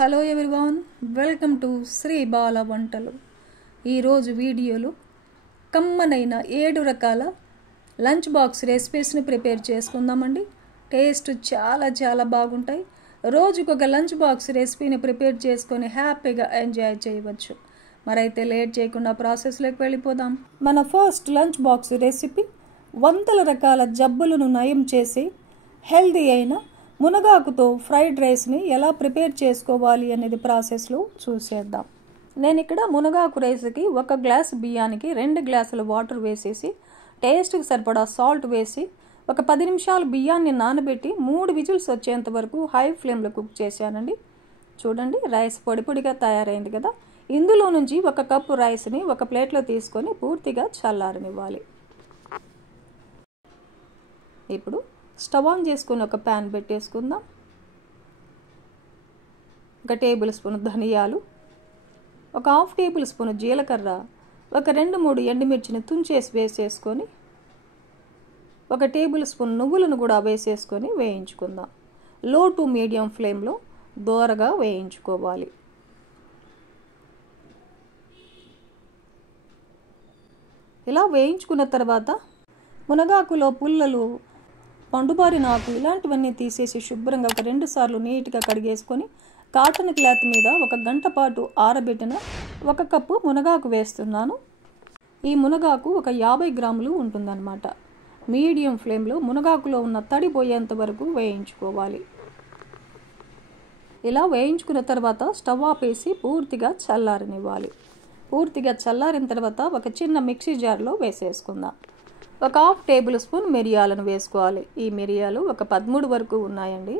Hello everyone, welcome to Sri Bala Vantalu. ఈరోజు వీడియోలో కమ్మనైన 7 రకాల లంచ్ బాక్స్ రెసిపీస్ని ప్రిపేర్ చేసుకుందామండి. టేస్ట్ చాలా బాగుంటాయి. రోజుకొక లంచ్ బాక్స్ రెసిపీని ప్రిపేర్ చేసుకొని హ్యాపీగా ఎంజాయ్ చేయవచ్చు. మరైతే లేట్ చేయకుండా ప్రాసెస్లోకి వెళ్ళిపోదాం. మన ఫస్ట్ లంచ్ బాక్స్ రెసిపీ వందల రకాల జబ్బులను నయం చేసి హెల్దీ అయిన మునగాకుతో ఫ్రైడ్ రైస్ని ఎలా ప్రిపేర్ చేసుకోవాలి అనేది ప్రాసెస్లో చూసేద్దాం. నేను ఇక్కడ మునగాకు రైస్కి 1 గ్లాస్ బియ్యానికి 2 గ్లాసుల వాటర్ వేసేసి టేస్ట్కి సరిపడా సాల్ట్ వేసి ఒక 10 నిమిషాలు బియ్యాన్ని నానబెట్టి 3 విజిల్స్ వచ్చేంత వరకు హై ఫ్లేమ్లో కుక్ చేశానండి. చూడండి, రైస్ పొడిగా తయారైంది కదా. ఇందులో నుంచి 1 కప్పు రైస్ని ఒక ప్లేట్లో తీసుకొని పూర్తిగా చల్లారనివ్వాలి. ఇప్పుడు స్టవ్ ఆన్ చేసుకుని ఒక ప్యాన్ పెట్టేసుకుందాం. 1 టేబుల్ స్పూన్ ధనియాలు, 1/2 టేబుల్ స్పూన్ జీలకర్ర, 2-3 ఎండుమిర్చిని తుంచేసి వేసేసుకొని 1 టేబుల్ స్పూన్ నువ్వులను కూడా వేసేసుకొని వేయించుకుందాం. లో టు మీడియం ఫ్లేమ్లో దోరగా వేయించుకోవాలి. ఇలా వేయించుకున్న తర్వాత మునగాకులో పుల్లలు, పండుబారిన ఆకు ఇలాంటివన్నీ తీసేసి శుభ్రంగా 2 సార్లు నీట్గా కడిగేసుకొని కాటన్ క్లాత్ మీద 1 గంట పాటు ఆరబెట్టిన 1 కప్పు మునగాకు వేస్తున్నాను. ఈ మునగాకు 50 గ్రాములు ఉంటుందన్నమాట. మీడియం ఫ్లేమ్లో మునగాకులో ఉన్న తడి పోయేంత వరకు వేయించుకోవాలి. ఇలా వేయించుకున్న తర్వాత స్టవ్ ఆపేసి పూర్తిగా చల్లారనివ్వాలి. పూర్తిగా చల్లారిన తర్వాత ఒక చిన్న మిక్సీ జార్లో వేసేసుకుందాం. 1/2 టేబుల్ స్పూన్ మిరియాలను వేసుకోవాలి. ఈ మిరియాలు 13 వరకు ఉన్నాయండి.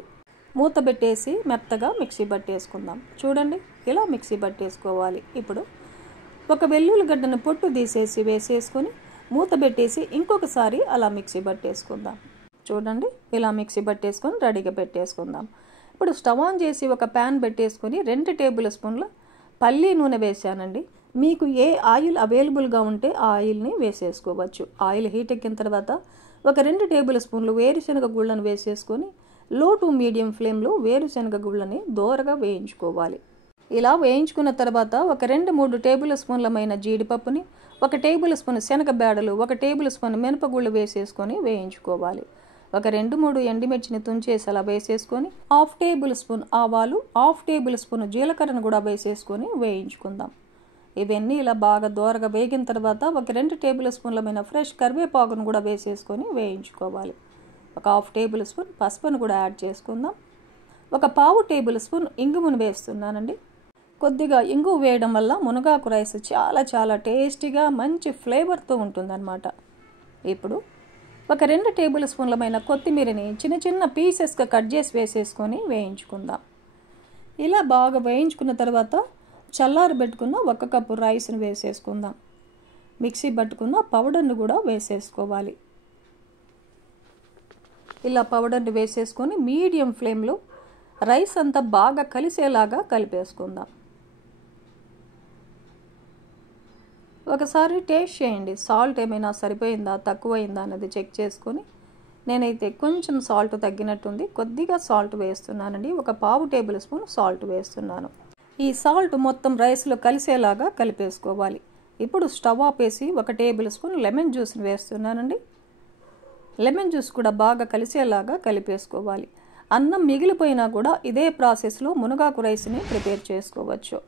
మూత పెట్టేసి మెత్తగా మిక్సీ పట్టేసుకుందాం. చూడండి, ఇలా మిక్సీ పట్టేసుకోవాలి. ఇప్పుడు 1 వెల్లుల్లిగడ్డను పొట్టు తీసేసి వేసేసుకొని మూత పెట్టేసి ఇంకొకసారి అలా మిక్సీ పట్టేసుకుందాం. చూడండి, ఇలా మిక్సీ పట్టేసుకొని రెడీగా పెట్టేసుకుందాం. ఇప్పుడు స్టవ్ ఆన్ చేసి ఒక ప్యాన్ పెట్టేసుకొని 2 టేబుల్ స్పూన్ల పల్లి నూనె వేసానండి. మీకు ఏ ఆయిల్ అవైలబుల్గా ఉంటే ఆ ఆయిల్ని వేసేసుకోవచ్చు. ఆయిల్ హీట్ ఎక్కిన తర్వాత 2 టేబుల్ స్పూన్లు వేరుశనగ గుళ్ళను వేసేసుకొని లో టు మీడియం ఫ్లేమ్లో వేరుశనగ గుళ్ళని దోరగా వేయించుకోవాలి. ఇలా వేయించుకున్న తర్వాత 2-3 టేబుల్ స్పూన్లమైన జీడిపప్పుని, 1 టేబుల్ స్పూన్ శనగబేడలు, 1 టేబుల్ స్పూన్ మినపగుళ్ళు వేసేసుకొని వేయించుకోవాలి. 2-3 ఎండుమిర్చిని తుంచేసి అలా వేసేసుకొని 1/2 టేబుల్ స్పూన్ ఆవాలు, 1/2 టేబుల్ స్పూన్ జీలకర్రను కూడా వేసేసుకొని వేయించుకుందాం. ఇవన్నీ ఇలా బాగా దోరగా వేగిన తర్వాత 2 టేబుల్ స్పూన్లమైన ఫ్రెష్ కరివేపాకును కూడా వేసేసుకొని వేయించుకోవాలి. 1/2 టేబుల్ స్పూన్ పసుపును కూడా యాడ్ చేసుకుందాం. 1/4 టేబుల్ స్పూన్ ఇంగువను వేస్తున్నానండి. కొద్దిగా ఇంగువ వేయడం వల్ల మునగాకు రైస్ చాలా టేస్టీగా మంచి ఫ్లేవర్తో ఉంటుందన్నమాట. ఇప్పుడు 2 టేబుల్ స్పూన్లమైన కొత్తిమీరని చిన్న పీసెస్గా కట్ చేసి వేసేసుకొని వేయించుకుందాం. ఇలా బాగా వేయించుకున్న తర్వాత చల్లారబెట్టుకున్న 1 కప్పు రైస్ని వేసేసుకుందాం. మిక్సీ పట్టుకున్న పౌడర్ని కూడా వేసేసుకోవాలి. ఇలా పౌడర్ని వేసేసుకొని మీడియం ఫ్లేమ్లో రైస్ అంతా బాగా కలిసేలాగా కలిపేసుకుందాం. ఒకసారి టేస్ట్ చేయండి, సాల్ట్ ఏమైనా సరిపోయిందా తక్కువైందా అన్నది చెక్ చేసుకొని. నేనైతే కొంచెం సాల్ట్ తగ్గినట్టుంది, కొద్దిగా సాల్ట్ వేస్తున్నానండి. 1/4 టేబుల్ స్పూన్ సాల్ట్ వేస్తున్నాను. ఈ సాల్ట్ మొత్తం రైస్లో కలిసేలాగా కలిపేసుకోవాలి. ఇప్పుడు స్టవ్ ఆపేసి 1 టేబుల్ స్పూన్ లెమన్ జ్యూస్ని వేస్తున్నానండి. లెమన్ జ్యూస్ కూడా బాగా కలిసేలాగా కలిపేసుకోవాలి. అన్నం మిగిలిపోయినా కూడా ఇదే ప్రాసెస్లో మునగాకు రైస్ని ప్రిపేర్ చేసుకోవచ్చు.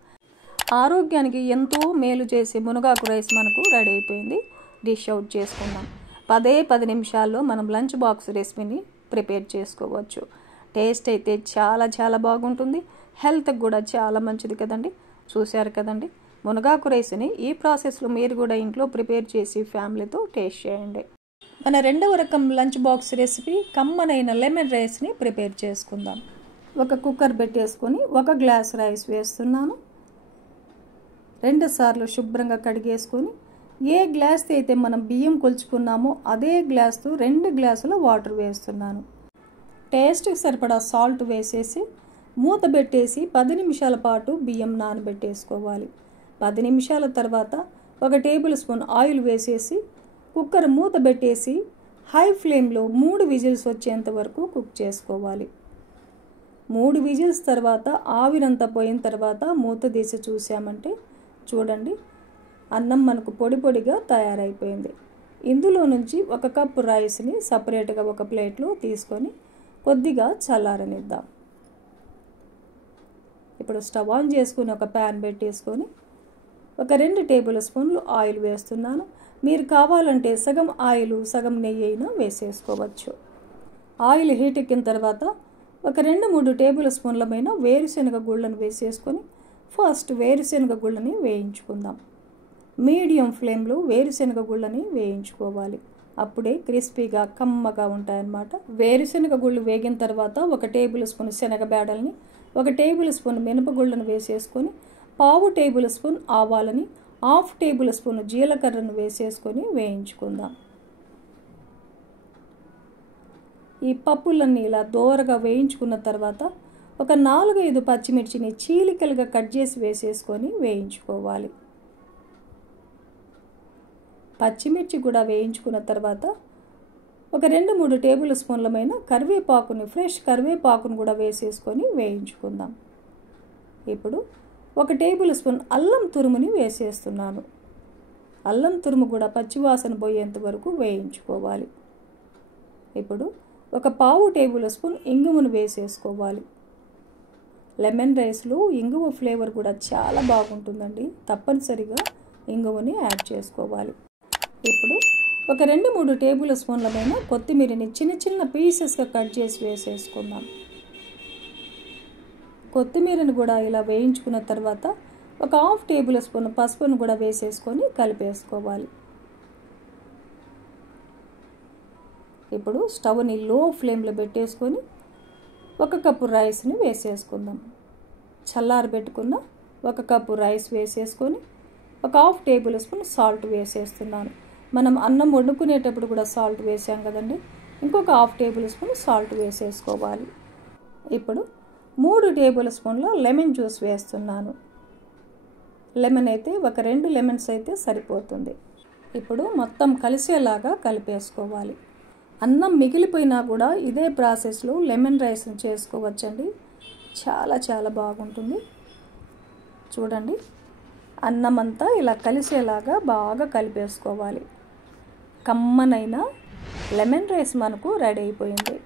ఆరోగ్యానికి ఎంతో మేలు చేసే మునగాకు రైస్ మనకు రెడీ అయిపోయింది. డిష్ అవుట్ చేసుకుందాం. 10 నిమిషాల్లో మనం లంచ్ బాక్స్ రెసిపీని ప్రిపేర్ చేసుకోవచ్చు. టేస్ట్ అయితే చాలా బాగుంటుంది. హెల్త్కి కూడా చాలా మంచిది కదండి. చూశారు కదండి, మునగాకు రైస్ని ఈ ప్రాసెస్లో మీరు కూడా ఇంట్లో ప్రిపేర్ చేసి ఫ్యామిలీతో టేస్ట్ చేయండి. మన 2వ రకం లంచ్ బాక్స్ రెసిపీ కమ్మనైన లెమన్ రైస్ని ప్రిపేర్ చేసుకుందాం. 1 కుక్కర్ పెట్టేసుకొని 1 గ్లాస్ రైస్ వేస్తున్నాను. 2 సార్లు శుభ్రంగా కడిగేసుకొని ఏ గ్లాస్తో అయితే మనం బియ్యం కొలుచుకున్నామో అదే గ్లాస్తో 2 గ్లాసుల వాటర్ వేస్తున్నాను. టేస్ట్కి సరిపడా సాల్ట్ వేసేసి మూత పెట్టేసి 10 నిమిషాల పాటు బియ్యం నానబెట్టేసుకోవాలి. 10 నిమిషాల తర్వాత 1 టేబుల్ స్పూన్ ఆయిల్ వేసేసి కుక్కర్ మూత పెట్టేసి హై ఫ్లేమ్లో 3 విజిల్స్ వచ్చేంత వరకు కుక్ చేసుకోవాలి. 3 విజిల్స్ తర్వాత ఆవిరంతా పోయిన తర్వాత మూత తీసి చూసామంటే చూడండి అన్నం మనకు పొడి పొడిగా తయారైపోయింది. ఇందులో నుంచి 1 కప్పు రైస్ని సపరేట్గా ఒక ప్లేట్లో తీసుకొని కొద్దిగా చల్లారనిద్దాం. ఇప్పుడు స్టవ్ ఆన్ చేసుకుని ఒక ప్యాన్ పెట్టేసుకొని ఒక 2 టేబుల్ స్పూన్లు ఆయిల్ వేస్తున్నాను. మీరు కావాలంటే సగం ఆయిల్ సగం నెయ్యి అయినా వేసేసుకోవచ్చు. ఆయిల్ హీట్ ఎక్కిన తర్వాత ఒక 2-3 టేబుల్ స్పూన్లమైన వేరుశనగ గుళ్ళను వేసేసుకొని ఫస్ట్ వేరుశనగ గుళ్ళని వేయించుకుందాం. మీడియం ఫ్లేమ్లో వేరుశనగ గుళ్ళని వేయించుకోవాలి. అప్పుడే క్రిస్పీగా కమ్మగా ఉంటాయన్నమాట. వేరుశనగ గుళ్ళు వేగిన తర్వాత 1 టేబుల్ స్పూన్ శనగబేడల్ని 1 టేబుల్ స్పూన్ మినపగుళ్ళను వేసేసుకొని 1/2 టేబుల్ స్పూన్ ఆవాలని 1/2 టేబుల్ స్పూన్ జీలకర్రను వేసేసుకొని వేయించుకుందాం. ఈ పప్పులన్నీ ఇలా దోరగా వేయించుకున్న తర్వాత ఒక 4-5 పచ్చిమిర్చిని చీలికలుగా కట్ చేసి వేసేసుకొని వేయించుకోవాలి. పచ్చిమిర్చి కూడా వేయించుకున్న తర్వాత ఒక 2-3 టేబుల్ స్పూన్లమైన కరివేపాకుని ఫ్రెష్ కరివేపాకును కూడా వేసేసుకొని వేయించుకుందాం. ఇప్పుడు 1 టేబుల్ స్పూన్ అల్లం తురుముని వేసేస్తున్నాను. అల్లం తురుము కూడా పచ్చివాసన పోయేంత వరకు వేయించుకోవాలి. ఇప్పుడు ఒక 1/2 టేబుల్ స్పూన్ ఇంగువను వేసేసుకోవాలి. లెమన్ రైస్లో ఇంగువ ఫ్లేవర్ కూడా చాలా బాగుంటుందండి. తప్పనిసరిగా ఇంగువని యాడ్ చేసుకోవాలి. ఇప్పుడు ఒక 2-3 టేబుల్ స్పూన్లమైన కొత్తిమీరని చిన్న చిన్న పీసెస్గా కట్ చేసి వేసేసుకుందాం. కొత్తిమీరని కూడా ఇలా వేయించుకున్న తర్వాత ఒక 1/2 టేబుల్ స్పూన్ పసుపును కూడా వేసేసుకొని కలిపేసుకోవాలి. ఇప్పుడు స్టవ్ని లో ఫ్లేమ్లో పెట్టేసుకొని 1 కప్పు రైస్ని వేసేసుకుందాం. చల్లారబెట్టుకున్న 1 కప్పు రైస్ వేసేసుకొని ఒక 1/2 టేబుల్ స్పూన్ సాల్ట్ వేసేస్తున్నాను. మనం అన్నం వండుకునేటప్పుడు కూడా సాల్ట్ వేసాం కదండి. ఇంకొక 1/2 టేబుల్ స్పూన్ సాల్ట్ వేసేసుకోవాలి. ఇప్పుడు 3 టేబుల్ స్పూన్ల లెమన్ జ్యూస్ వేస్తున్నాను. లెమన్ అయితే ఒక 2 లెమన్స్ అయితే సరిపోతుంది. ఇప్పుడు మొత్తం కలిసేలాగా కలిపేసుకోవాలి. అన్నం మిగిలిపోయినా కూడా ఇదే ప్రాసెస్లో లెమన్ రైస్ని చేసుకోవచ్చండి. చాలా చాలా బాగుంటుంది. చూడండి అన్నం అంతా ఇలా కలిసేలాగా బాగా కలిపేసుకోవాలి. కమ్మనైన లెమన్ రైస్ మనకు రెడీ అయిపోయింది.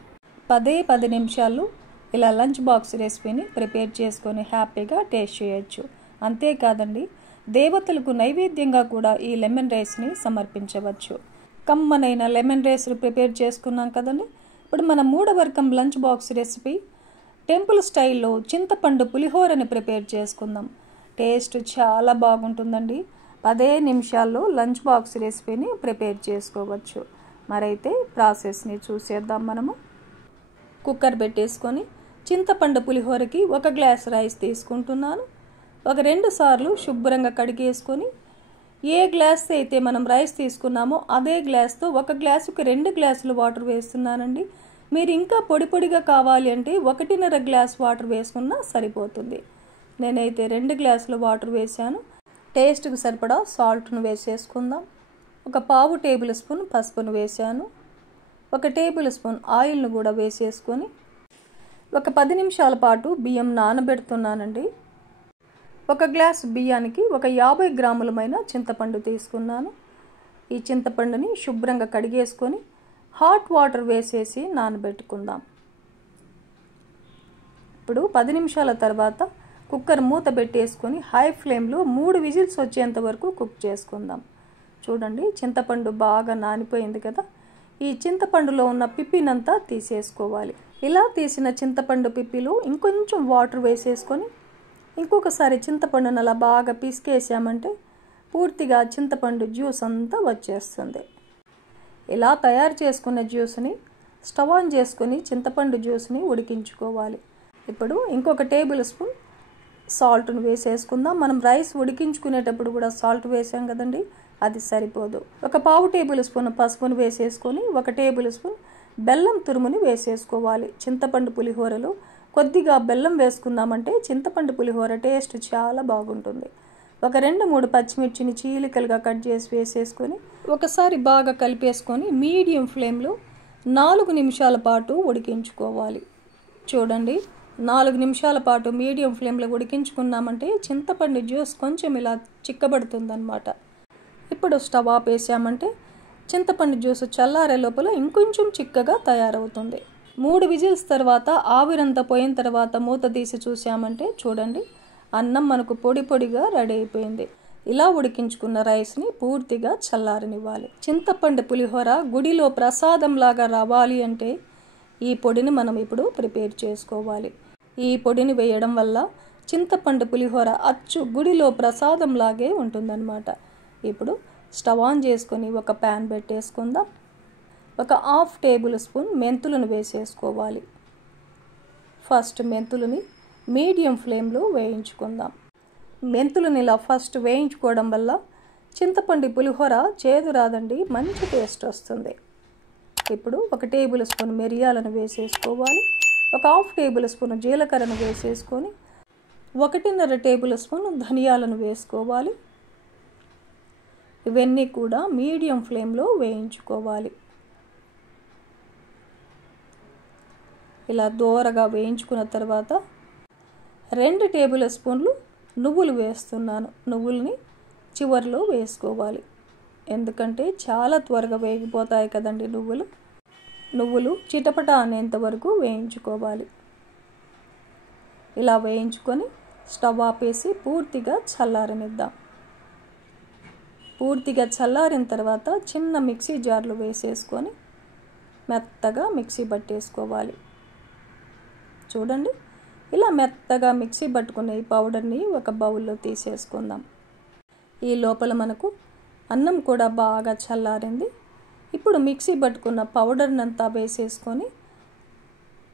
10 నిమిషాలు ఇలా లంచ్ బాక్స్ రెసిపీని ప్రిపేర్ చేసుకొని హ్యాపీగా టేస్ట్ చేయొచ్చు. అంతేకాదండి దేవతలకు నైవేద్యంగా కూడా ఈ లెమన్ రైస్ని సమర్పించవచ్చు. కమ్మనైన లెమన్ రైస్ ప్రిపేర్ చేసుకున్నాం కదండి. ఇప్పుడు మన 3వ రకం లంచ్ బాక్స్ రెసిపీ టెంపుల్ స్టైల్లో చింతపండు పులిహోరని ప్రిపేర్ చేసుకుందాం. టేస్ట్ చాలా బాగుంటుందండి. 10 నిమిషాల్లో లంచ్ బాక్స్ రెసిపీని ప్రిపేర్ చేసుకోవచ్చు. మరైతే ప్రాసెస్ని చూసేద్దాం. మనము కుక్కర్ పెట్టేసుకొని చింతపండు పులిహోరకి 1 గ్లాస్ రైస్ తీసుకుంటున్నాను. ఒక 2 సార్లు శుభ్రంగా కడిగేసుకొని ఏ గ్లాస్తో అయితే మనం రైస్ తీసుకున్నామో అదే గ్లాస్తో 1 గ్లాసుకి 2 గ్లాసులు వాటర్ వేస్తున్నానండి. మీరు ఇంకా పొడి పొడిగా కావాలి అంటే 1.5 గ్లాస్ వాటర్ వేసుకున్నా సరిపోతుంది. నేనైతే 2 గ్లాసులు వాటర్ వేసాను. టేస్ట్కి సరిపడా సాల్ట్ను వేసేసుకుందాం. ఒక 1/2 టేబుల్ స్పూన్ పసుపును వేసాను. 1 టేబుల్ స్పూన్ ఆయిల్ను కూడా వేసేసుకొని ఒక 10 నిమిషాల పాటు బియ్యం నానబెడుతున్నానండి. 1 గ్లాస్ బియ్యానికి ఒక 50 గ్రాములమైన చింతపండు తీసుకున్నాను. ఈ చింతపండుని శుభ్రంగా కడిగేసుకొని హాట్ వాటర్ వేసేసి నానబెట్టుకుందాం. ఇప్పుడు 10 నిమిషాల తర్వాత కుక్కర్ మూత పెట్టేసుకొని హై ఫ్లేమ్లో 3 విజిల్స్ వచ్చేంత వరకు కుక్ చేసుకుందాం. చూడండి చింతపండు బాగా నానిపోయింది కదా. ఈ చింతపండులో ఉన్న పిప్పినంతా తీసేసుకోవాలి. ఇలా తీసిన చింతపండు పిప్పిలో ఇంకొంచెం వాటర్ వేసేసుకొని ఇంకొకసారి చింతపండును అలా బాగా పిసికేసామంటే పూర్తిగా చింతపండు జ్యూస్ అంతా వచ్చేస్తుంది. ఇలా తయారు చేసుకున్న జ్యూస్ని స్టవ్ ఆన్ చేసుకొని చింతపండు జ్యూస్ని ఉడికించుకోవాలి. ఇప్పుడు ఇంకొక టేబుల్ స్పూన్ సాల్ట్ను వేసేసుకుందాం. మనం రైస్ ఉడికించుకునేటప్పుడు కూడా సాల్ట్ వేసాం కదండి, అది సరిపోదు. ఒక 1/2 టేబుల్ స్పూన్ పసుపును వేసేసుకొని 1 టేబుల్ స్పూన్ బెల్లం తురుముని వేసేసుకోవాలి. చింతపండు పులిహోరలో కొద్దిగా బెల్లం వేసుకున్నామంటే చింతపండు పులిహోర టేస్ట్ చాలా బాగుంటుంది. ఒక 2-3 పచ్చిమిర్చిని చీలికలుగా కట్ చేసి వేసేసుకొని ఒకసారి బాగా కలిపేసుకొని మీడియం ఫ్లేమ్లో 4 నిమిషాల పాటు ఉడికించుకోవాలి. చూడండి 4 నిమిషాల పాటు మీడియం ఫ్లేమ్లో ఉడికించుకున్నామంటే చింతపండు జ్యూస్ కొంచెం ఇలా చిక్కబడుతుందన్నమాట. ఇప్పుడు స్టవ్ ఆపేసామంటే చింతపండు జ్యూస్ చల్లారే లోపల ఇంకొంచెం చిక్కగా తయారవుతుంది. 3 విజిల్స్ తర్వాత ఆవిరంతా పోయిన తర్వాత మూత తీసి చూసామంటే చూడండి, అన్నం మనకు పొడి పొడిగా రెడీ అయిపోయింది. ఇలా ఉడికించుకున్న రైస్ని పూర్తిగా చల్లారనివ్వాలి. చింతపండు పులిహోర గుడిలో ప్రసాదంలాగా రావాలి అంటే ఈ పొడిని మనం ఇప్పుడు ప్రిపేర్ చేసుకోవాలి. ఈ పొడిని వేయడం వల్ల చింతపండు పులిహోర అచ్చు గుడిలో ప్రసాదంలాగే ఉంటుందన్నమాట. ఇప్పుడు స్టవ్ ఆన్ చేసుకొని ఒక ప్యాన్ పెట్టేసుకుందాం. ఒక 1/2 టేబుల్ స్పూన్ మెంతులను వేసేసుకోవాలి. ఫస్ట్ మెంతులని మీడియం ఫ్లేమ్లో వేయించుకుందాం. మెంతులను ఇలా ఫస్ట్ వేయించుకోవడం వల్ల చింతపండు పులిహోర చేదు రాదండి, మంచి టేస్ట్ వస్తుంది. ఇప్పుడు 1 టేబుల్ స్పూన్ మిరియాలను వేసేసుకోవాలి. ఒక 1/2 టేబుల్ స్పూన్ జీలకర్రను వేసేసుకొని 1.5 టేబుల్ స్పూన్ ధనియాలను వేసుకోవాలి. ఇవన్నీ కూడా మీడియం ఫ్లేమ్లో వేయించుకోవాలి. ఇలా దోరగా వేయించుకున్న తర్వాత 2 టేబుల్ స్పూన్లు నువ్వులు వేస్తున్నాను. నువ్వుల్ని చివర్లో వేసుకోవాలి, ఎందుకంటే చాలా త్వరగా వేగిపోతాయి కదండి నువ్వులు చిటపట అనేంత వరకు వేయించుకోవాలి. ఇలా వేయించుకొని స్టవ్ ఆపేసి పూర్తిగా చల్లారనిద్దాం. పూర్తిగా చల్లారిన తర్వాత చిన్న మిక్సీ జార్లో వేసేసుకొని మెత్తగా మిక్సీ పట్టేసుకోవాలి. చూడండి, ఇలా మెత్తగా మిక్సీ పట్టుకున్న ఈ పౌడర్ని ఒక బౌల్లో తీసేసుకుందాం. ఈ లోపల మనకు అన్నం కూడా బాగా చల్లారింది. ఇప్పుడు మిక్సీ పట్టుకున్న పౌడర్ని అంతా వేసేసుకొని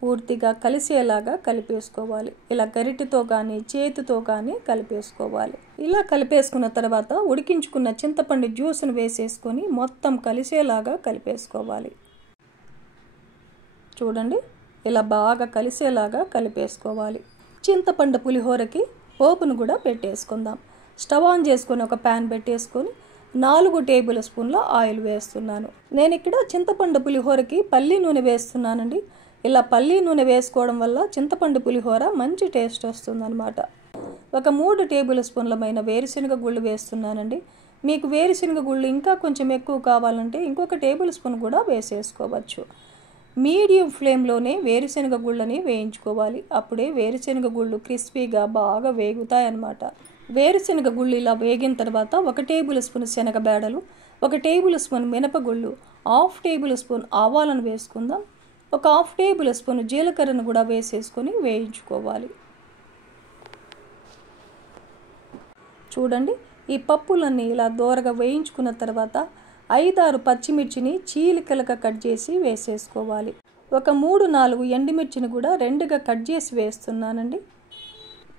పూర్తిగా కలిసేలాగా కలిపేసుకోవాలి. ఇలా గరిటెతో కానీ చేతితో కానీ కలిపేసుకోవాలి. ఇలా కలిపేసుకున్న తర్వాత ఉడికించుకున్న చింతపండు జ్యూస్ను వేసేసుకొని మొత్తం కలిసేలాగా కలిపేసుకోవాలి. చూడండి, ఇలా బాగా కలిసేలాగా కలిపేసుకోవాలి. చింతపండు పులిహోరకి పోపును కూడా పెట్టేసుకుందాం. స్టవ్ ఆన్ చేసుకొని ఒక ప్యాన్ పెట్టేసుకొని 4 టేబుల్ స్పూన్ల ఆయిల్ వేస్తున్నాను. నేను ఇక్కడ చింతపండు పులిహోరకి పల్లి నూనె వేస్తున్నానండి. ఇలా పల్లి నూనె వేసుకోవడం వల్ల చింతపండు పులిహోర మంచి టేస్ట్ వస్తుందన్నమాట. ఒక 3 టేబుల్ స్పూన్లమైన వేరుశనగ గుళ్ళు వేస్తున్నానండి. మీకు వేరుశనగ గుళ్ళు ఇంకా కొంచెం ఎక్కువ కావాలంటే ఇంకొక టేబుల్ స్పూన్ కూడా వేసేసుకోవచ్చు. మీడియం ఫ్లేమ్లోనే వేరుశనగ గుళ్ళని వేయించుకోవాలి. అప్పుడే వేరుశనగ గుళ్ళు క్రిస్పీగా బాగా వేగుతాయన్నమాట. వేరుశనగ గుళ్ళు ఇలా వేగిన తర్వాత 1 టేబుల్ స్పూన్ శనగ బేడలు, 1 టేబుల్ స్పూన్ మినపగుళ్ళు, 1/2 టేబుల్ స్పూన్ ఆవాలను వేసుకుందాం. ఒక 1/2 టేబుల్ స్పూన్ జీలకర్రను కూడా వేసేసుకొని వేయించుకోవాలి. చూడండి, ఈ పప్పులన్నీ ఇలా దోరగా వేయించుకున్న తర్వాత 5-6 పచ్చిమిర్చిని చీలికలుగా కట్ చేసి వేసేసుకోవాలి. ఒక 3-4 ఎండుమిర్చిని కూడా 2గా కట్ చేసి వేస్తున్నానండి.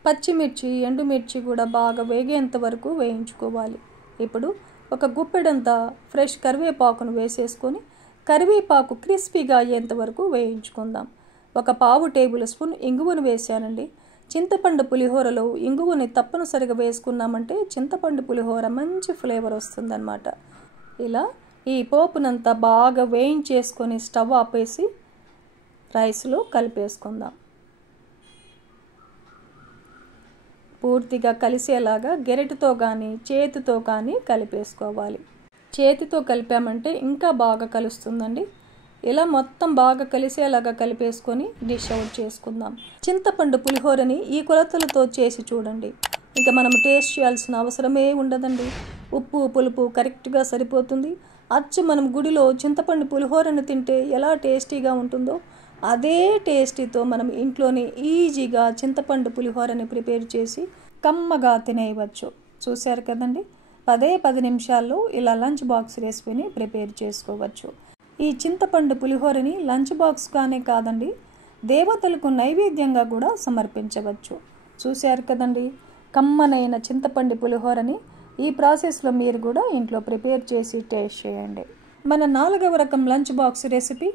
పచ్చిమిర్చి ఎండుమిర్చి కూడా బాగా వేగేంత వరకు వేయించుకోవాలి. ఇప్పుడు ఒక గుప్పెడంతా ఫ్రెష్ కరివేపాకును వేసేసుకొని కరివేపాకు క్రిస్పీగా అయ్యేంత వరకు వేయించుకుందాం. ఒక 1/2 టేబుల్ స్పూన్ ఇంగువను వేసానండి. చింతపండు పులిహోరలో ఇంగువని తప్పనిసరిగా వేసుకున్నామంటే చింతపండు పులిహోర మంచి ఫ్లేవర్ వస్తుందన్నమాట. ఇలా ఈ పోపునంతా బాగా వేయించేసుకొని స్టవ్ ఆపేసి రైస్లో కలిపేసుకుందాం. పూర్తిగా కలిసేలాగా గెరిటతో కానీ చేతితో కానీ కలిపేసుకోవాలి. చేతితో కలిపామంటే ఇంకా బాగా కలుస్తుందండి. ఇలా మొత్తం బాగా కలిసేలాగా కలిపేసుకొని డిష్ అవుట్ చేసుకుందాం. చింతపండు పులిహోరని ఈ కొలతలతో చేసి చూడండి, ఇంకా మనం టేస్ట్ చేయాల్సిన అవసరమే ఉండదండి. ఉప్పు పులుపు కరెక్ట్గా సరిపోతుంది. అచ్చు మనం గుడిలో చింతపండు పులిహోరను తింటే ఎలా టేస్టీగా ఉంటుందో అదే టేస్టీతో మనం ఇంట్లోనే ఈజీగా చింతపండు పులిహోరని ప్రిపేర్ చేసి కమ్మగా తినేయవచ్చు. చూశారు కదండి, 10 నిమిషాల్లో ఇలా లంచ్ బాక్స్ రెసిపీని ప్రిపేర్ చేసుకోవచ్చు. ఈ చింతపండు పులిహోరని లంచ్ బాక్స్గానే కాదండి, దేవతలకు నైవేద్యంగా కూడా సమర్పించవచ్చు. చూశారు కదండి, కమ్మనైన చింతపండు పులిహోరని ఈ ప్రాసెస్లో మీరు కూడా ఇంట్లో ప్రిపేర్ చేసి టేస్ట్ చేయండి. మన 4వ రకం లంచ్ బాక్స్ రెసిపీ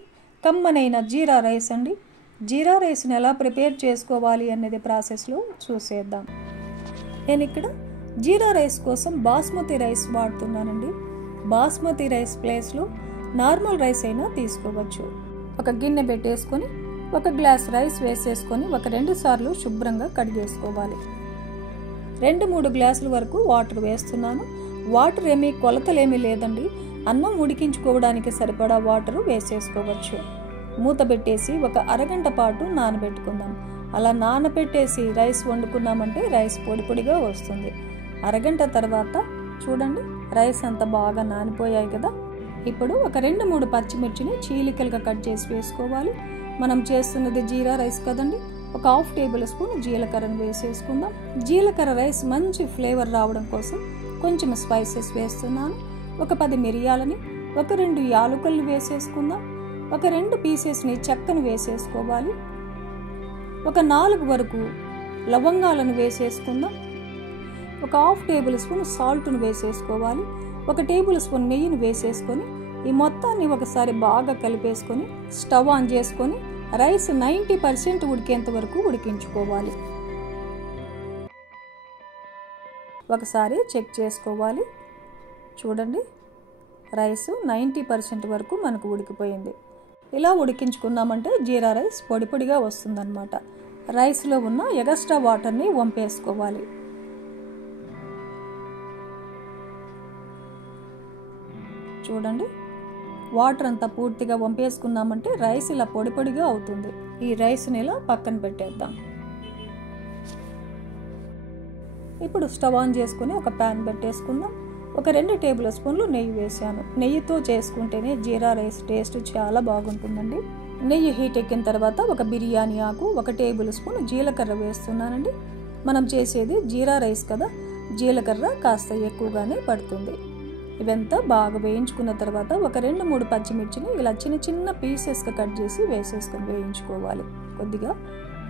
కమ్మనైన జీరా రైస్ అండి. జీరా రైస్ని ఎలా ప్రిపేర్ చేసుకోవాలి అనేది ప్రాసెస్లో చూసేద్దాం. నేను ఇక్కడ జీరా రైస్ కోసం బాస్మతి రైస్ వాడుతున్నానండి. బాస్మతి రైస్ ప్లేస్లో నార్మల్ రైస్ అయినా తీసుకోవచ్చు. ఒక గిన్నె పెట్టేసుకొని ఒక గ్లాస్ రైస్ వేసేసుకొని ఒక 2 సార్లు శుభ్రంగా కడిగేసుకోవాలి. 2-3 గ్లాసుల వరకు వాటర్ వేస్తున్నాను. వాటర్ ఏమీ కొలతలేమీ లేదండి. అన్నం ఉడికించుకోవడానికి సరిపడా వాటర్ వేసేసుకోవచ్చు. మూత పెట్టేసి ఒక అరగంట పాటు నానబెట్టుకుందాం. అలా నానబెట్టేసి రైస్ వండుకున్నామంటే రైస్ పొడి పొడిగా వస్తుంది. అరగంట తర్వాత చూడండి రైస్ అంతా బాగా నానిపోయాయి కదా. ఇప్పుడు ఒక 2-3 పచ్చిమిర్చిని చీలికలుగా కట్ చేసి వేసుకోవాలి. మనం చేస్తున్నది జీరా రైస్ కదండి. ఒక 1/2 టేబుల్ స్పూన్ జీలకర్రను వేసేసుకుందాం. జీలకర్ర రైస్ మంచి ఫ్లేవర్ రావడం కోసం కొంచెం స్పైసెస్ వేస్తున్నాను. ఒక 10 మిరియాలని, ఒక 2 యాలకులను వేసేసుకుందాం. ఒక 2 పీసెస్ని చెక్కను వేసేసుకోవాలి. ఒక 4 వరకు లవంగాలను వేసేసుకుందాం. ఒక 1/2 టేబుల్ స్పూన్ సాల్ట్ను వేసేసుకోవాలి. 1 టేబుల్ స్పూన్ నెయ్యిని వేసేసుకొని ఈ మొత్తాన్ని ఒకసారి బాగా కలిపేసుకొని స్టవ్ ఆన్ చేసుకొని రైస్ 90% ఉడికేంత వరకు ఉడికించుకోవాలి. ఒకసారి చెక్ చేసుకోవాలి. చూడండి రైస్ 90% వరకు మనకు ఉడికిపోయింది. ఇలా ఉడికించుకున్నామంటే జీరా రైస్ పొడి పొడిగా వస్తుందన్నమాట. రైస్లో ఉన్న ఎక్స్ట్రా వాటర్ని వంపేసుకోవాలి. చూడండి వాటర్ అంతా పూర్తిగా వంపేసుకున్నామంటే రైస్ ఇలా పొడి పొడిగా అవుతుంది. ఈ రైస్ని ఇలా పక్కన పెట్టేద్దాం. ఇప్పుడు స్టవ్ ఆన్ చేసుకుని ఒక ప్యాన్ పెట్టేసుకుందాం. ఒక 2 టేబుల్ స్పూన్లు నెయ్యి వేసాను. నెయ్యితో చేసుకుంటేనే జీరా రైస్ టేస్ట్ చాలా బాగుంటుందండి. నెయ్యి హీట్ ఎక్కిన తర్వాత ఒక బిర్యానీ ఆకు, 1 టేబుల్ స్పూన్ జీలకర్ర వేస్తున్నానండి. మనం చేసేది జీరా రైస్ కదా, జీలకర్ర కాస్త ఎక్కువగానే పడుతుంది. ఇవంతా బాగా వేయించుకున్న తర్వాత ఒక 2-3 పచ్చిమిర్చిని ఇలా చిన్న చిన్న పీసెస్గా కట్ చేసి వేసేసుకొని వేయించుకోవాలి. కొద్దిగా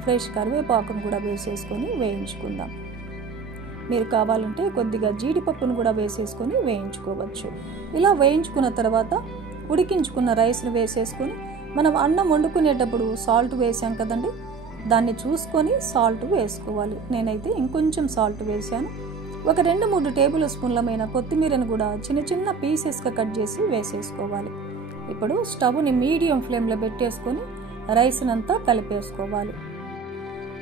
ఫ్రెష్ కరివేపాకును కూడా వేసేసుకొని వేయించుకుందాం. మీరు కావాలంటే కొద్దిగా జీడిపప్పును కూడా వేసేసుకొని వేయించుకోవచ్చు. ఇలా వేయించుకున్న తర్వాత ఉడికించుకున్న రైస్ను వేసేసుకొని మనం అన్నం వండుకునేటప్పుడు సాల్ట్ వేసాం కదండి, దాన్ని చూసుకొని సాల్ట్ వేసుకోవాలి. నేనైతే ఇంకొంచెం సాల్ట్ వేసాను. ఒక 2-3 టేబుల్ స్పూన్లమైన కొత్తిమీరను కూడా చిన్న చిన్న పీసెస్గా కట్ చేసి వేసేసుకోవాలి. ఇప్పుడు స్టవ్ని మీడియం ఫ్లేమ్లో పెట్టేసుకొని రైస్నంతా కలిపేసుకోవాలి.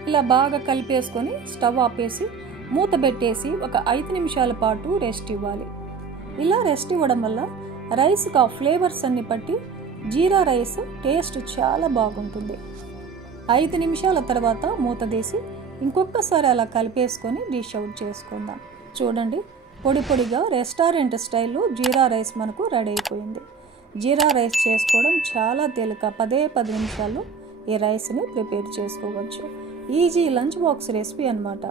ఇలా బాగా కలిపేసుకొని స్టవ్ ఆపేసి మూత పెట్టేసి ఒక 5 నిమిషాల పాటు రెస్ట్ ఇవ్వాలి. ఇలా రెస్ట్ ఇవ్వడం వల్ల రైస్కి ఆ ఫ్లేవర్స్ అన్ని పట్టి జీరా రైస్ టేస్ట్ చాలా బాగుంటుంది. 5 నిమిషాల తర్వాత మూత తీసి ఇంకొకసారి అలా కలిపేసుకొని డిష్ అవుట్ చేసుకుందాం. చూడండి పొడి పొడిగా రెస్టారెంట్ స్టైల్లో జీరా రైస్ మనకు రెడీ అయిపోయింది. జీరా రైస్ చేసుకోవడం చాలా తేలిక. 10 నిమిషాల్లో ఈ రైస్ని ప్రిపేర్ చేసుకోవచ్చు. ఈజీ లంచ్ బాక్స్ రెసిపీ అన్నమాట.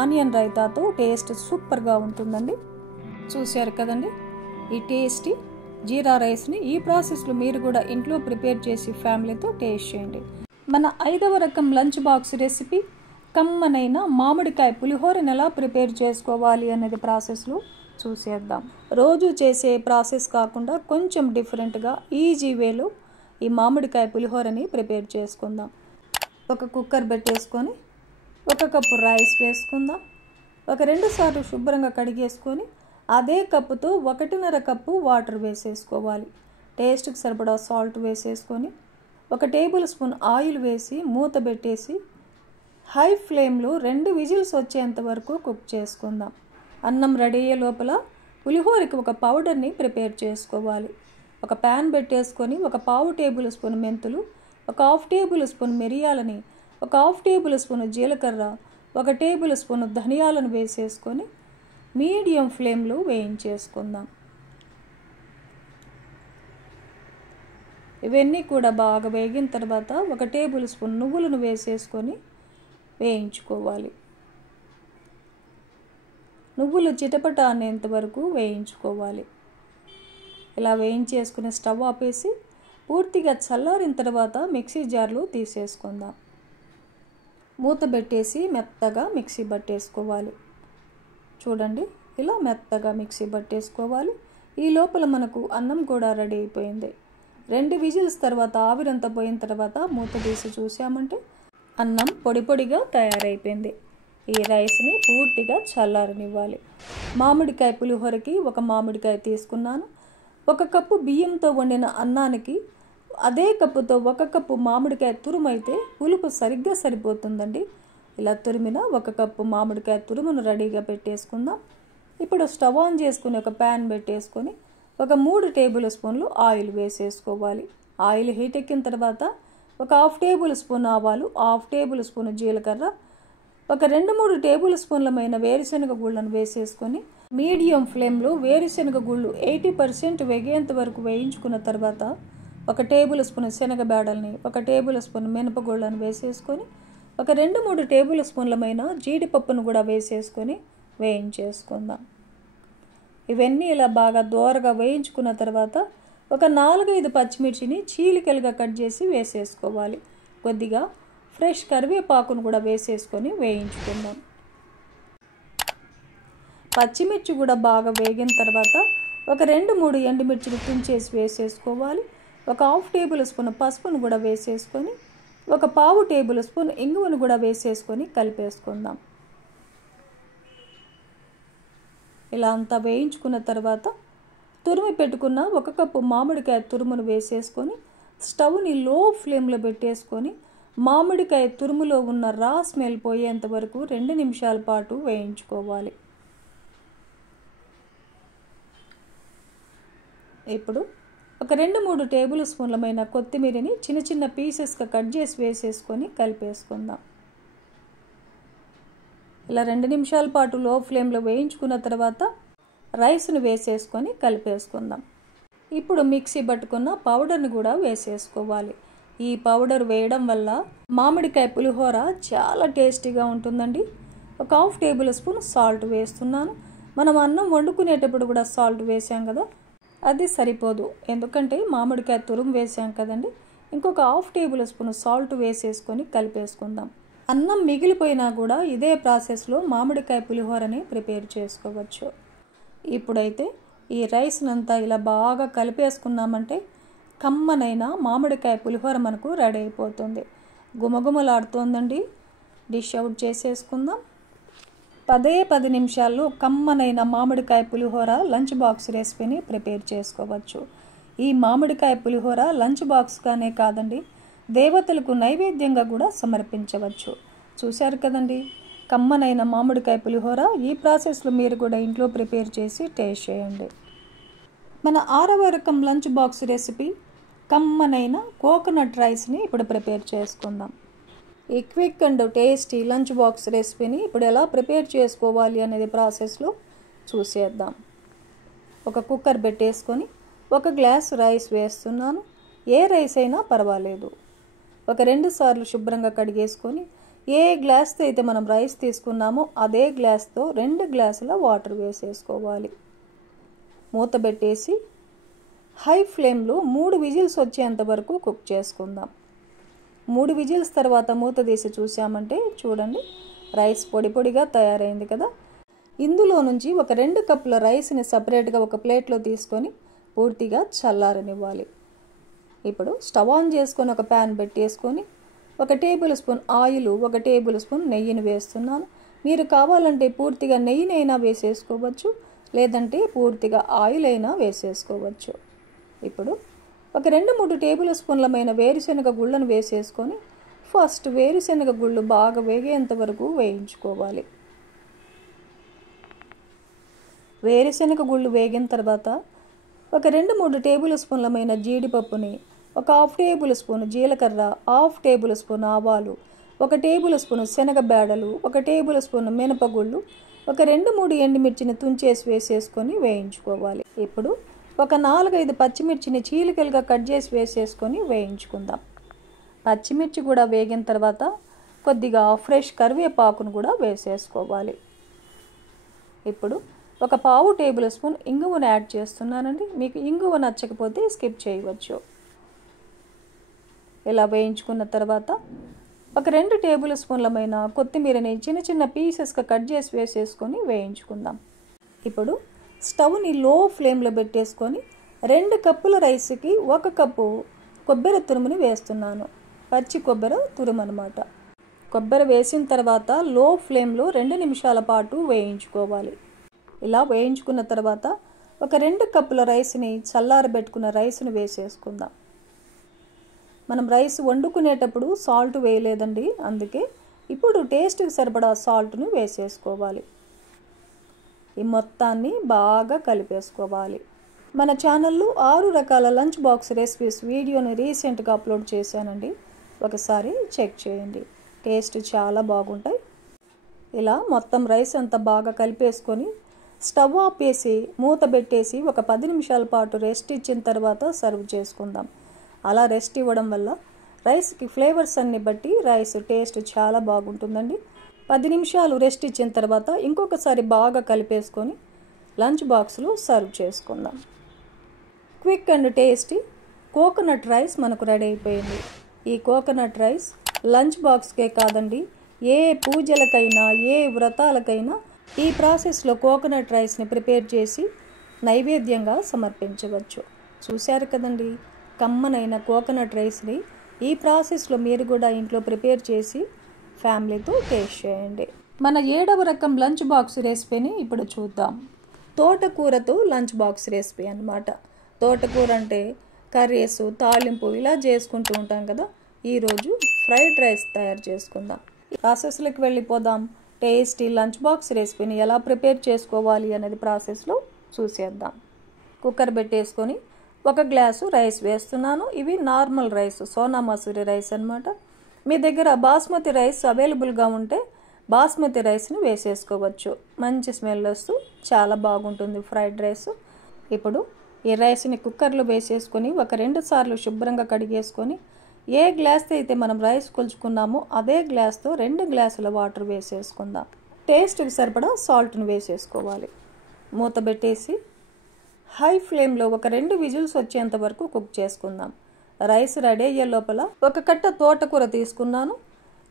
ఆనియన్ రైతాతో టేస్ట్ సూపర్గా ఉంటుందండి. చూశారు కదండి ఈ టేస్టీ జీరా రైస్ని. ఈ ప్రాసెస్లో మీరు కూడా ఇంట్లో ప్రిపేర్ చేసి ఫ్యామిలీతో టేస్ట్ చేయండి. మన 5వ రకం లంచ్ బాక్స్ రెసిపీ కమ్మనైన మామిడికాయ పులిహోరని ఎలా ప్రిపేర్ చేసుకోవాలి అనేది ప్రాసెస్లో చూసేద్దాం. రోజు చేసే ప్రాసెస్ కాకుండా కొంచెం డిఫరెంట్గా ఈజీ వేలో ఈ మామిడికాయ పులిహోరని ప్రిపేర్ చేసుకుందాం. ఒక కుక్కర్ పెట్టేసుకొని 1 కప్పు రైస్ వేసుకుందాం. ఒక 2 సార్లు శుభ్రంగా కడిగేసుకొని అదే కప్పుతో 1.5 కప్పు వాటర్ వేసేసుకోవాలి. టేస్ట్కి సరిపడా సాల్ట్ వేసేసుకొని 1 టేబుల్ స్పూన్ ఆయిల్ వేసి మూత పెట్టేసి హై ఫ్లేమ్లో 2 విజిల్స్ వచ్చేంత వరకు కుక్ చేసుకుందాం. అన్నం రెడీ అయ్యే లోపల పులిహోరకి ఒక పౌడర్ని ప్రిపేర్ చేసుకోవాలి. ఒక ప్యాన్ పెట్టేసుకొని 1/4 టేబుల్ స్పూన్ మెంతులు, 1/2 టేబుల్ స్పూన్ మిరియాలని, 1/2 టేబుల్ స్పూన్ జీలకర్ర, 1 టేబుల్ స్పూన్ ధనియాలను వేసేసుకొని మీడియం ఫ్లేమ్లో వేయించేసుకుందాం. ఇవన్నీ కూడా బాగా వేగిన తర్వాత 1 టేబుల్ స్పూన్ నువ్వులను వేసేసుకొని వేయించుకోవాలి. నువ్వులు చిటపట అనేంత వరకు వేయించుకోవాలి. ఇలా వేయించేసుకుని స్టవ్ ఆపేసి పూర్తిగా చల్లారిన తర్వాత మిక్సీ జార్లో తీసేసుకుందాం. మూత పెట్టేసి మెత్తగా మిక్సీ పట్టేసుకోవాలి. చూడండి ఇలా మెత్తగా మిక్సీ పట్టేసుకోవాలి. ఈ లోపల మనకు అన్నం కూడా రెడీ అయిపోయింది. 2 విజిల్స్ తర్వాత ఆవిరంతా పోయిన తర్వాత మూత తీసి చూసామంటే అన్నం పొడి పొడిగా తయారైపోయింది. ఈ రైస్ని పూర్తిగా చల్లారనివ్వాలి. మామిడికాయ పులిహోరకి 1 మామిడికాయ తీసుకున్నాను. 1 కప్పు బియ్యంతో వండిన అన్నానికి అదే కప్పుతో 1 కప్పు మామిడికాయ తురుము అయితే పులుపు సరిగ్గా సరిపోతుందండి. ఇలా తురిమిన 1 కప్పు మామిడికాయ తురుమును రెడీగా పెట్టేసుకుందాం. ఇప్పుడు స్టవ్ ఆన్ చేసుకుని ఒక ప్యాన్ పెట్టేసుకొని ఒక 3 టేబుల్ స్పూన్లు ఆయిల్ వేసేసుకోవాలి. ఆయిల్ హీట్ ఎక్కిన తర్వాత ఒక 1/2 టేబుల్ స్పూన్ ఆవాలు, 1/2 టేబుల్ స్పూన్ జీలకర్ర, ఒక 2-3 టేబుల్ స్పూన్లమైన వేరుశనగ గుళ్ళను వేసేసుకొని మీడియం ఫ్లేమ్లో వేరుశనగ గుళ్ళు 80% వేగేంత వరకు వేయించుకున్న తర్వాత 1 టేబుల్ స్పూన్ శనగబేడల్ని, 1 టేబుల్ స్పూన్ మినపగుళ్ళను వేసేసుకొని ఒక 2-3 టేబుల్ స్పూన్లమైన జీడిపప్పును కూడా వేసేసుకొని వేయించేసుకుందాం. ఇవన్నీ ఇలా బాగా దోరగా వేయించుకున్న తర్వాత ఒక 4-5 పచ్చిమిర్చిని చీలికలుగా కట్ చేసి వేసేసుకోవాలి. కొద్దిగా ఫ్రెష్ కరివేపాకును కూడా వేసేసుకొని వేయించుకుందాం. పచ్చిమిర్చి కూడా బాగా వేగిన తర్వాత ఒక 2-3 ఎండుమిర్చిని తుంచేసి వేసేసుకోవాలి. ఒక 1/2 టేబుల్ స్పూన్ పసుపును కూడా వేసేసుకొని ఒక 1/4 టేబుల్ స్పూన్ ఇంగువను కూడా వేసేసుకొని కలిపేసుకుందాం. ఇలా అంతా వేయించుకున్న తర్వాత తురిమి పెట్టుకున్న 1 కప్పు మామిడికాయ తురుమును వేసేసుకొని స్టవ్ని లో ఫ్లేమ్లో పెట్టేసుకొని మామిడికాయ తురుములో ఉన్న రా స్మెల్ పోయేంత వరకు 2 నిమిషాల పాటు వేయించుకోవాలి. ఇప్పుడు ఒక 2-3 టేబుల్ స్పూన్లమైన కొత్తిమీరని చిన్న చిన్న పీసెస్గా కట్ చేసి వేసేసుకొని కలిపేసుకుందాం. ఇలా 2 నిమిషాల పాటు లో ఫ్లేమ్లో వేయించుకున్న తర్వాత రైస్ను వేసేసుకొని కలిపేసుకుందాం. ఇప్పుడు మిక్సీ పట్టుకున్న పౌడర్ని కూడా వేసేసుకోవాలి. ఈ పౌడర్ వేయడం వల్ల మామిడికాయ పులిహోర చాలా టేస్టీగా ఉంటుందండి. ఒక 1/2 టేబుల్ స్పూన్ సాల్ట్ వేస్తున్నాను. మనం అన్నం వండుకునేటప్పుడు కూడా సాల్ట్ వేసాం కదా, అది సరిపోదు, ఎందుకంటే మామిడికాయ తురుము వేసాం కదండి. ఇంకొక 1/2 టేబుల్ స్పూన్ సాల్ట్ వేసేసుకొని కలిపేసుకుందాం. అన్నం మిగిలిపోయినా కూడా ఇదే ప్రాసెస్లో మామిడికాయ పులిహోరని ప్రిపేర్ చేసుకోవచ్చు. ఇప్పుడైతే ఈ రైస్నంతా ఇలా బాగా కలిపేసుకున్నామంటే కమ్మనైన మామిడికాయ పులిహోర మనకు రెడీ అయిపోతుంది. గుమగుమలాడుతోందండి. డిష్ అవుట్ చేసేసుకుందాం. 10 నిమిషాల్లో కమ్మనైన మామిడికాయ పులిహోర లంచ్ బాక్స్ రెసిపీని ప్రిపేర్ చేసుకోవచ్చు. ఈ మామిడికాయ పులిహోర లంచ్ బాక్స్గానే కాదండి, దేవతలకు నైవేద్యంగా కూడా సమర్పించవచ్చు. చూశారు కదండి, కమ్మనైన మామిడికాయ పులిహోర. ఈ ప్రాసెస్లో మీరు కూడా ఇంట్లో ప్రిపేర్ చేసి టేస్ట్ చేయండి. మన 6వ రకం లంచ్ బాక్స్ రెసిపీ కమ్మనైన కోకోనట్ రైస్ని ఇప్పుడు ప్రిపేర్ చేసుకుందాం. ఈ quick and tasty lunch box రెసిపీని ఇప్పుడు ఎలా ప్రిపేర్ చేసుకోవాలి అనేది ప్రాసెస్లో చూసేద్దాం. ఒక కుక్కర్ పెట్టేసుకొని 1 గ్లాస్ రైస్ వేస్తున్నాను. ఏ రైస్ అయినా పర్వాలేదు. ఒక 2 సార్లు శుభ్రంగా కడిగేసుకొని ఏ గ్లాస్తో అయితే మనం రైస్ తీసుకున్నామో అదే గ్లాస్తో 2 గ్లాసుల వాటర్ వేసేసుకోవాలి. మూత పెట్టేసి హై ఫ్లేమ్లో 3 విజిల్స్ వచ్చేంత వరకు కుక్ చేసుకుందాం. 3 విజిల్స్ తర్వాత మూత తీసి చూసామంటే చూడండి, రైస్ పొడి పొడిగా తయారైంది కదా. ఇందులో నుంచి ఒక 2 కప్పుల రైస్ని సపరేట్గా ఒక ప్లేట్లో తీసుకొని పూర్తిగా చల్లారనివ్వాలి. ఇప్పుడు స్టవ్ ఆన్ చేసుకొని ఒక ప్యాన్ పెట్టేసుకొని 1 table spoon oil, 1 table spoon నెయ్యిని వేస్తున్నాను. మీరు కావాలంటే పూర్తిగా నెయ్యినైనా వేసేసుకోవచ్చు, లేదంటే పూర్తిగా ఆయిల్ అయినా వేసేసుకోవచ్చు. ఇప్పుడు ఒక 2-3 టేబుల్ స్పూన్లమైన వేరుశనగ గుళ్ళను వేసేసుకొని ఫస్ట్ వేరుశనగ గుళ్ళు బాగా వేగేంత వరకు వేయించుకోవాలి. వేరుశనగ గుళ్ళు వేగిన తర్వాత ఒక 2-3 టేబుల్ స్పూన్లమైన జీడిపప్పుని, ఒక 1/2 టేబుల్ స్పూన్ జీలకర్ర, 1/2 టేబుల్ స్పూన్ ఆవాలు, 1 టేబుల్ స్పూన్ శనగబేడలు, 1 టేబుల్ స్పూన్ మినపగుళ్ళు, ఒక 2-3 ఎండుమిర్చిని తుంచేసి వేసేసుకొని వేయించుకోవాలి. ఇప్పుడు ఒక 4-5 పచ్చిమిర్చిని చీలికలుగా కట్ చేసి వేసేసుకొని వేయించుకుందాం. పచ్చిమిర్చి కూడా వేగిన తర్వాత కొద్దిగా ఫ్రెష్ కరివేపాకును కూడా వేసేసుకోవాలి. ఇప్పుడు ఒక 1/4 టేబుల్ స్పూన్ ఇంగువను యాడ్ చేస్తున్నానండి. మీకు ఇంగువ నచ్చకపోతే స్కిప్ చేయవచ్చు. ఇలా వేయించుకున్న తర్వాత ఒక 2 టేబుల్ స్పూన్లమైన కొత్తిమీరని చిన్న చిన్న పీసెస్గా కట్ చేసి వేసేసుకొని వేయించుకుందాం. ఇప్పుడు స్టవ్ని లో ఫ్లేమ్లో పెట్టేసుకొని 2 కప్పుల రైస్కి 1 కప్పు కొబ్బరి తురుముని వేస్తున్నాను. పచ్చి కొబ్బరి తురుము అన్నమాట. కొబ్బరి వేసిన తర్వాత లో ఫ్లేమ్లో 2 నిమిషాల పాటు వేయించుకోవాలి. ఇలా వేయించుకున్న తర్వాత ఒక 2 కప్పుల రైస్ని చల్లారబెట్టుకున్న రైస్ని వేసేసుకుందాం. మనం రైస్ వండుకునేటప్పుడు సాల్ట్ వేయలేదండి, అందుకే ఇప్పుడు టేస్ట్కి సరిపడా సాల్ట్ను వేసేసుకోవాలి. ఈ మొత్తాన్ని బాగా కలిపేసుకోవాలి. మన ఛానల్లో 6 రకాల లంచ్ బాక్స్ రెసిపీస్ వీడియోని రీసెంట్గా అప్లోడ్ చేశానండి, ఒకసారి చెక్ చేయండి. టేస్ట్ చాలా బాగుంటాయి. ఇలా మొత్తం రైస్ అంతా బాగా కలిపేసుకొని స్టవ్ ఆఫ్ చేసి మూత పెట్టేసి ఒక 10 నిమిషాల పాటు రెస్ట్ ఇచ్చిన తర్వాత సర్వ్ చేసుకుందాం. అలా రెస్ట్ ఇవ్వడం వల్ల రైస్కి ఫ్లేవర్స్ అన్ని బట్టి రైస్ టేస్ట్ చాలా బాగుంటుందండి. 10 నిమిషాలు రెస్ట్ ఇచ్చిన తర్వాత ఇంకొకసారి బాగా కలిపేసుకొని లంచ్ బాక్స్లో సర్వ్ చేసుకుందాం. Quick and tasty coconut rice మనకు రెడీ అయిపోయింది. ఈ కోకోనట్ రైస్ లంచ్ బాక్స్కే కాదండి, ఏ పూజలకైనా ఏ వ్రతాలకైనా ఈ ప్రాసెస్లో కోకోనట్ రైస్ని ప్రిపేర్ చేసి నైవేద్యంగా సమర్పించవచ్చు. చూశారు కదండి, కమ్మనైన కోకోనట్ రైస్ని ఈ ప్రాసెస్లో మీరు కూడా ఇంట్లో ప్రిపేర్ చేసి ఫ్యామిలీతో టేస్ట్ చేయండి. మన 7వ రకం లంచ్ బాక్స్ రెసిపీని ఇప్పుడు చూద్దాం. తోటకూరతో లంచ్ బాక్స్ రెసిపీ అన్నమాట. తోటకూర అంటే కర్రీస్, తాలింపు ఇలా చేసుకుంటూ ఉంటాం కదా. ఈరోజు ఫ్రైడ్ రైస్ తయారు చేసుకుందాం. ప్రాసెస్లోకి వెళ్ళిపోదాం. టేస్టీ లంచ్ బాక్స్ రెసిపీని ఎలా ప్రిపేర్ చేసుకోవాలి అనేది ప్రాసెస్లో చూసేద్దాం. కుక్కర్ పెట్టేసుకొని 1 గ్లాసు రైస్ వేస్తున్నాను. ఇవి normal rice, Sona Masuri rice అన్నమాట. మీ దగ్గర బాస్మతి రైస్ అవైలబుల్గా ఉంటే బాస్మతి రైస్ని వేసేసుకోవచ్చు. మంచి స్మెల్ వస్తూ చాలా బాగుంటుంది ఫ్రైడ్ రైస్. ఇప్పుడు ఈ రైస్ని కుక్కర్లో వేసేసుకొని ఒక 2 సార్లు శుభ్రంగా కడిగేసుకొని ఏ గ్లాస్తో అయితే మనం రైస్ కొలుచుకున్నామో అదే గ్లాస్తో 2 గ్లాసుల వాటర్ వేసేసుకుందాం. టేస్ట్కి సరిపడా సాల్ట్ని వేసేసుకోవాలి. మూత పెట్టేసి హై ఫ్లేమ్లో ఒక 2 విజిల్స్ వచ్చేంత వరకు కుక్ చేసుకుందాం. రైస్ రెడీ అయ్యే లోపల 1 కట్ట తోటకూర తీసుకున్నాను.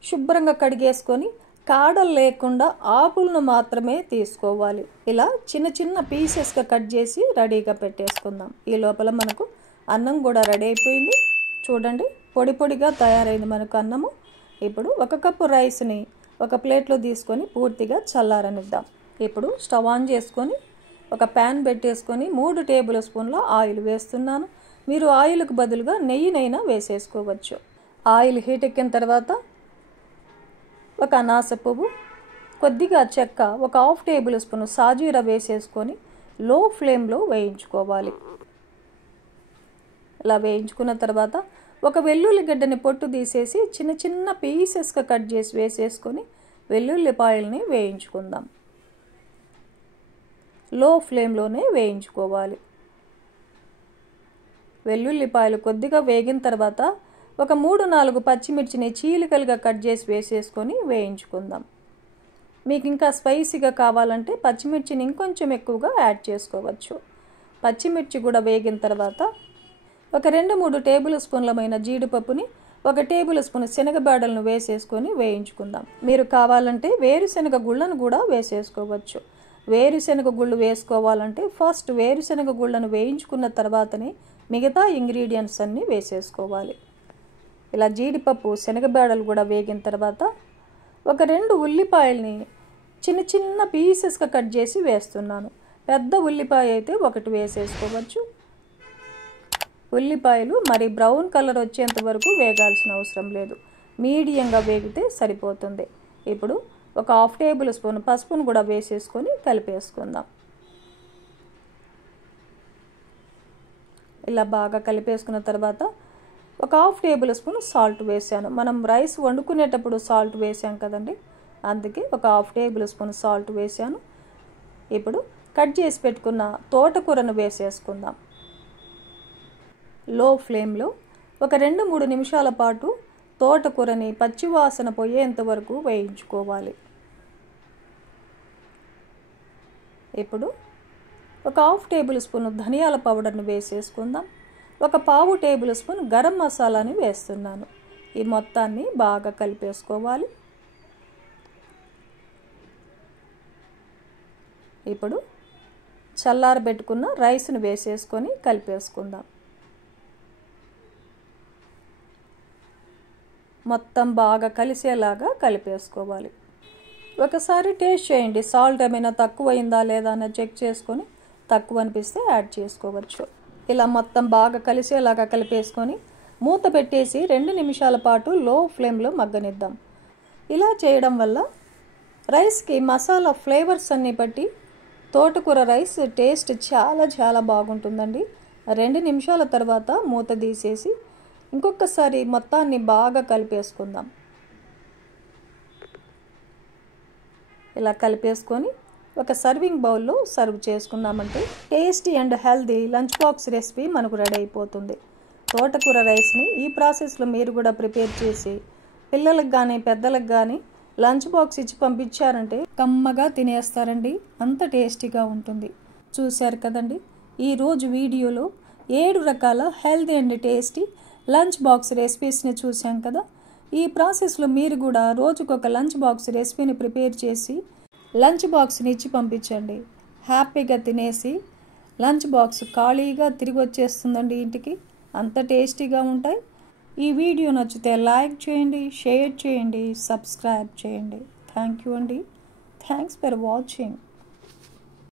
శుభ్రంగా కడిగేసుకొని కాడలు లేకుండా ఆకులను మాత్రమే తీసుకోవాలి. ఇలా చిన్న చిన్న పీసెస్గా కట్ చేసి రెడీగా పెట్టేసుకుందాం. ఈ లోపల మనకు అన్నం కూడా రెడీ అయిపోయింది. చూడండి, పొడి పొడిగా తయారైంది మనకు అన్నము. ఇప్పుడు 1 కప్పు రైస్ని ఒక ప్లేట్లో తీసుకొని పూర్తిగా చల్లారనిద్దాం. ఇప్పుడు స్టవ్ ఆన్ చేసుకొని ఒక ప్యాన్ పెట్టేసుకొని 3 టేబుల్ స్పూన్ల ఆయిల్ వేస్తున్నాను. మీరు ఆయిల్కి బదులుగా నెయ్యినైనా వేసేసుకోవచ్చు. ఆయిల్ హీట్ ఎక్కిన తర్వాత ఒక అనాస పువ్వు, కొద్దిగా చెక్క, ఒక 1/2 టేబుల్ స్పూన్ సాజీరా వేసేసుకొని లో ఫ్లేమ్లో వేయించుకోవాలి. ఇలా వేయించుకున్న తర్వాత ఒక వెల్లుల్లి గడ్డని పొట్టు తీసేసి చిన్న చిన్న పీసెస్గా కట్ చేసి వేసేసుకొని వెల్లుల్లిపాయల్ని వేయించుకుందాం. లో ఫ్లేమ్లోనే వేయించుకోవాలి. వెల్లుల్లిపాయలు కొద్దిగా వేగిన తర్వాత ఒక 3-4 పచ్చిమిర్చిని చీలికలుగా కట్ చేసి వేసేసుకొని వేయించుకుందాం. మీకు ఇంకా స్పైసీగా కావాలంటే పచ్చిమిర్చిని ఇంకొంచెం ఎక్కువగా యాడ్ చేసుకోవచ్చు. పచ్చిమిర్చి కూడా వేగిన తర్వాత ఒక 2-3 టేబుల్ స్పూన్లమైన జీడిపప్పుని, 1 టేబుల్ స్పూన్ శనగబాడలను వేసేసుకొని వేయించుకుందాం. మీరు కావాలంటే వేరుశనగ గుళ్ళను కూడా వేసేసుకోవచ్చు. వేరుశనగ గుళ్ళు వేసుకోవాలంటే ఫస్ట్ వేరుశనగ గుళ్ళను వేయించుకున్న తర్వాతనే మిగతా ఇంగ్రీడియంట్స్ అన్నీ వేసేసుకోవాలి. ఇలా జీడిపప్పు, శనగబాడలు కూడా వేగిన తర్వాత ఒక 2 ఉల్లిపాయల్ని చిన్న చిన్న పీసెస్గా కట్ చేసి వేస్తున్నాను. పెద్ద ఉల్లిపాయ అయితే 1 వేసేసుకోవచ్చు. ఉల్లిపాయలు మరి బ్రౌన్ కలర్ వచ్చేంత వరకు వేగాల్సిన అవసరం లేదు, మీడియంగా వేగితే సరిపోతుంది. ఇప్పుడు ఒక 1/2 టేబుల్ స్పూన్ పసుపును కూడా వేసేసుకొని కలిపేసుకుందాం. ఇలా బాగా కలిపేసుకున్న తర్వాత ఒక 1/2 టేబుల్ స్పూన్ సాల్ట్ వేసాను. మనం రైస్ వండుకునేటప్పుడు సాల్ట్ వేసాం కదండి, అందుకే ఒక 1/2 టేబుల్ స్పూన్ సాల్ట్ వేసాను. ఇప్పుడు కట్ చేసి పెట్టుకున్న తోటకూరను వేసేసుకుందాం. లో ఫ్లేమ్లో ఒక 2-3 నిమిషాల పాటు తోటకూరని పచ్చివాసన పోయేంత వరకు వేయించుకోవాలి. ఇప్పుడు ఒక 1/2 టేబుల్ స్పూన్ ధనియాల పౌడర్ని వేసేసుకుందాం. ఒక 1/4 టేబుల్ స్పూన్ గరం మసాలాని వేస్తున్నాను. ఈ మొత్తాన్ని బాగా కలిపేసుకోవాలి. ఇప్పుడు చల్లారబెట్టుకున్న రైస్ను వేసేసుకొని కలిపేసుకుందాం. మొత్తం బాగా కలిసేలాగా కలిపేసుకోవాలి. ఒకసారి టేస్ట్ చేయండి, సాల్ట్ ఏమైనా తక్కువైందా లేదా అని చెక్ చేసుకొని తక్కువ అనిపిస్తే యాడ్ చేసుకోవచ్చు. ఇలా మొత్తం బాగా కలిసేలాగా కలిపేసుకొని మూత పెట్టేసి 2 నిమిషాల పాటు లో ఫ్లేమ్లో మగ్గనిద్దాం. ఇలా చేయడం వల్ల రైస్కి మసాలా ఫ్లేవర్స్ అన్నీ బట్టి తోటకూర రైస్ టేస్ట్ చాలా బాగుంటుందండి. 2 నిమిషాల తర్వాత మూత తీసేసి ఇంకొకసారి మొత్తాన్ని బాగా కలిపేసుకుందాం. ఇలా కలిపేసుకొని ఒక సర్వింగ్ బౌల్లో సర్వ్ చేసుకున్నామంటే tasty and healthy lunch box recipe మనకు రెడీ అయిపోతుంది. తోటకూర రైస్ని ఈ ప్రాసెస్లో మీరు కూడా ప్రిపేర్ చేసి పిల్లలకు కానీ పెద్దలకు కానీ లంచ్ బాక్స్ ఇచ్చి పంపించారంటే కమ్మగా తినేస్తారండి. అంత టేస్టీగా ఉంటుంది. చూశారు కదండి, ఈరోజు వీడియోలో 7 రకాల healthy and tasty lunch box రెసిపీస్ని చూసాం కదా. ఈ ప్రాసెస్లో మీరు కూడా రోజుకొక లంచ్ బాక్స్ రెసిపీని ప్రిపేర్ చేసి లంచ్ బాక్స్ని ఇచ్చి పంపించండి. హ్యాపీగా తినేసి లంచ్ బాక్స్ ఖాళీగా తిరిగి వచ్చేస్తుందండి ఇంటికి. అంత టేస్టీగా ఉంటాయి. ఈ వీడియో నచ్చితే లైక్ చేయండి, షేర్ చేయండి, సబ్స్క్రైబ్ చేయండి. థ్యాంక్ యూ అండి. Thanks for watching.